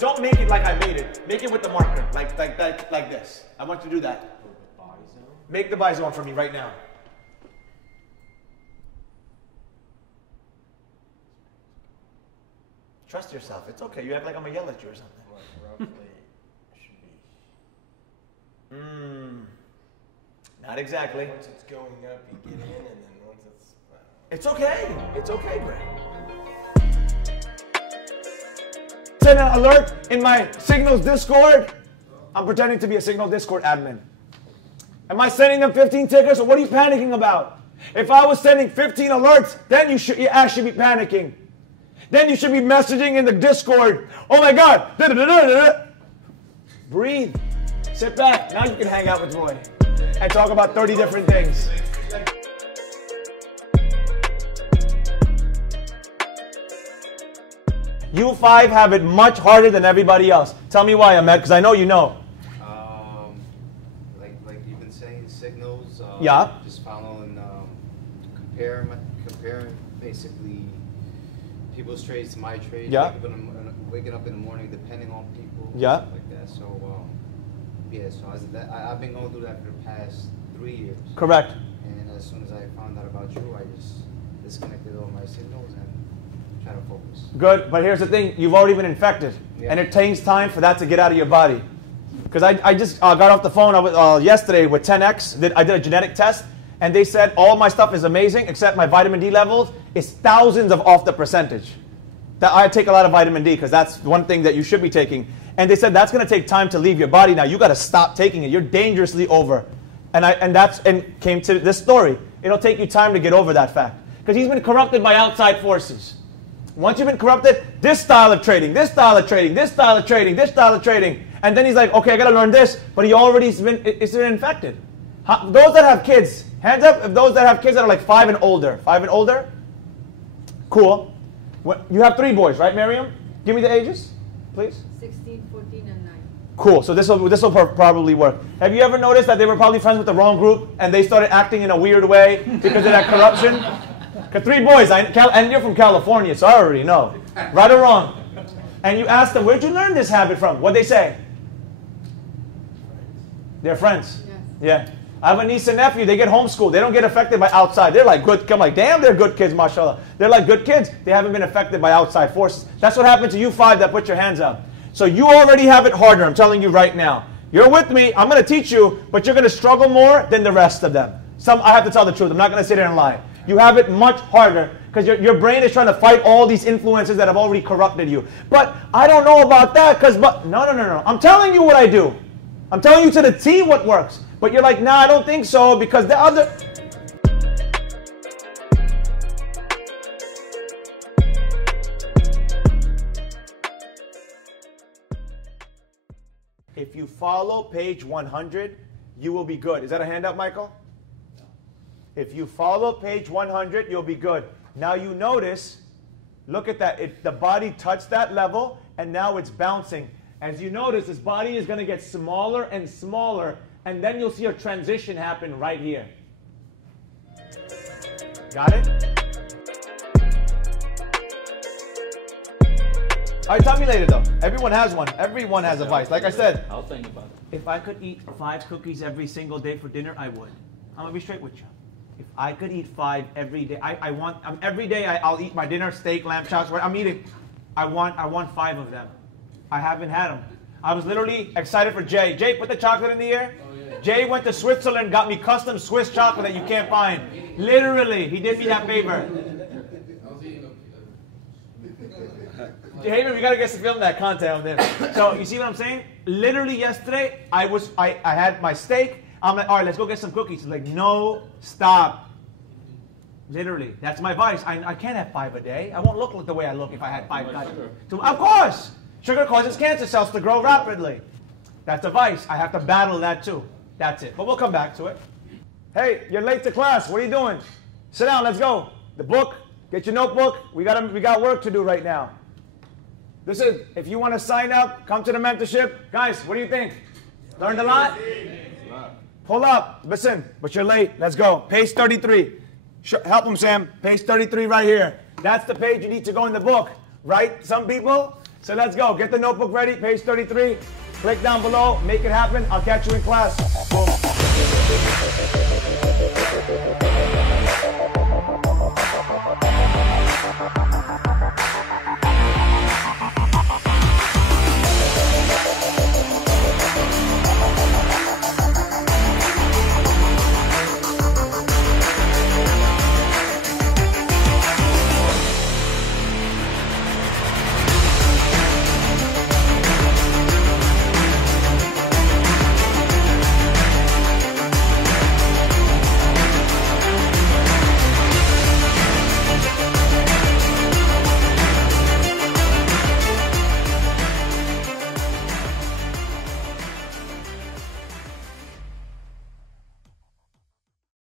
don't make it like I made it. Make it with the marker, like this. I want you to do that. Make the bizone for me right now. Trust yourself. It's okay. You act like I'm gonna yell at you or something. Roughly should be. Not exactly. Once it's going up, you get in, and then once it's. It's okay. It's okay, Greg. Send an alert in my Signals Discord. I'm pretending to be a Signal Discord admin. Am I sending them 15 tickets, or what are you panicking about? If I was sending 15 alerts, then you actually be panicking. Then you should be messaging in the Discord. Oh my God. Breathe. Sit back. Now you can hang out with Roy and talk about 30 different things. You five have it much harder than everybody else. Tell me why, Ahmed, because I know you know. Like you've been saying, signals. Yeah. Just following, comparing basically people's trades to my trades. Yeah. Waking up in the morning, depending on people. Yeah. Stuff like that. So, yeah. So I've been going through that for the past 3 years. Correct. And as soon as I found out about you, I just disconnected all my signals and try to focus. Good, but here's the thing. You've already been infected. Yeah. And it takes time for that to get out of your body. Because I just got off the phone yesterday with 10X. I did a genetic test. And they said all my stuff is amazing except my vitamin D levels is thousands of off the percentage. That I take a lot of vitamin D because that's one thing that you should be taking. And they said that's going to take time to leave your body now. You got to stop taking it. You're dangerously over. And came to this story. It'll take you time to get over that fact. Because he's been corrupted by outside forces. Once you've been corrupted, this style of trading, this style of trading, this style of trading, this style of trading. And then he's like, okay, I got to learn this. But he already's been infected. Those that have kids, hands up if those that have kids that are like 5 and older. 5 and older? Cool. You have 3 boys, right, Miriam? Give me the ages, please. 16, 14, and 9. Cool. So this will probably work. Have you ever noticed that they were probably friends with the wrong group and they started acting in a weird way because of that corruption? Because 3 boys, and you're from California, so I already know. Right or wrong? And you ask them, where'd you learn this habit from? What'd they say? They're friends. Yes. Yeah. I have a niece and nephew. They get homeschooled. They don't get affected by outside. They're like good. I'm like, damn, they're good kids, mashallah. They're like good kids. They haven't been affected by outside forces. That's what happened to you 5 that put your hands up. So you already have it harder. I'm telling you right now. You're with me. I'm going to teach you, but you're going to struggle more than the rest of them. I have to tell the truth. I'm not going to sit here and lie. You have it much harder because your brain is trying to fight all these influences that have already corrupted you. But I don't know about that no. I'm telling you what I do. I'm telling you to the T what works. But you're like, nah, I don't think so because the other... If you follow page 100, you will be good. Is that a handout, Michael? No. If you follow page 100, you'll be good. Now you notice, look at that. The body touched that level, and now it's bouncing. As you notice, this body is going to get smaller and smaller, and then you'll see a transition happen right here. Got it? All right, tell me later, though. Everyone has one. Everyone has a vice. Like I said, I'll think about it. If I could eat 5 cookies every single day for dinner, I would. I'm going to be straight with you. If I could eat 5 every day, every day I'll eat my dinner, steak, lamb chops, I'm eating. I want 5 of them. I haven't had them. I was literally excited for Jay. Jay, put the chocolate in the air. Oh, yeah. Jay went to Switzerland, got me custom Swiss chocolate that you can't find. Literally, he did me that favor. Hey, we gotta get to film that content on there. So you see what I'm saying? Literally yesterday, I had my steak. I'm like, all right, let's go get some cookies. He's like, no, stop. Literally, that's my vice. I can't have 5 a day. I won't look like the way I look if I had 5 guys. Of course, sugar causes cancer cells to grow rapidly. That's a vice. I have to battle that too. That's it. But we'll come back to it. Hey, you're late to class. What are you doing? Sit down. Let's go. The book. Get your notebook. We got work to do right now. This is, if you want to sign up, come to the mentorship. Guys, what do you think? Learned a lot? Pull up. Listen, but you're late. Let's go. Page 33. Help him, Sam. Page 33 right here. That's the page you need to go in the book, right? Some people, So let's go. Get the notebook ready, page 33. Click down below, make it happen. I'll catch you in class. Boom.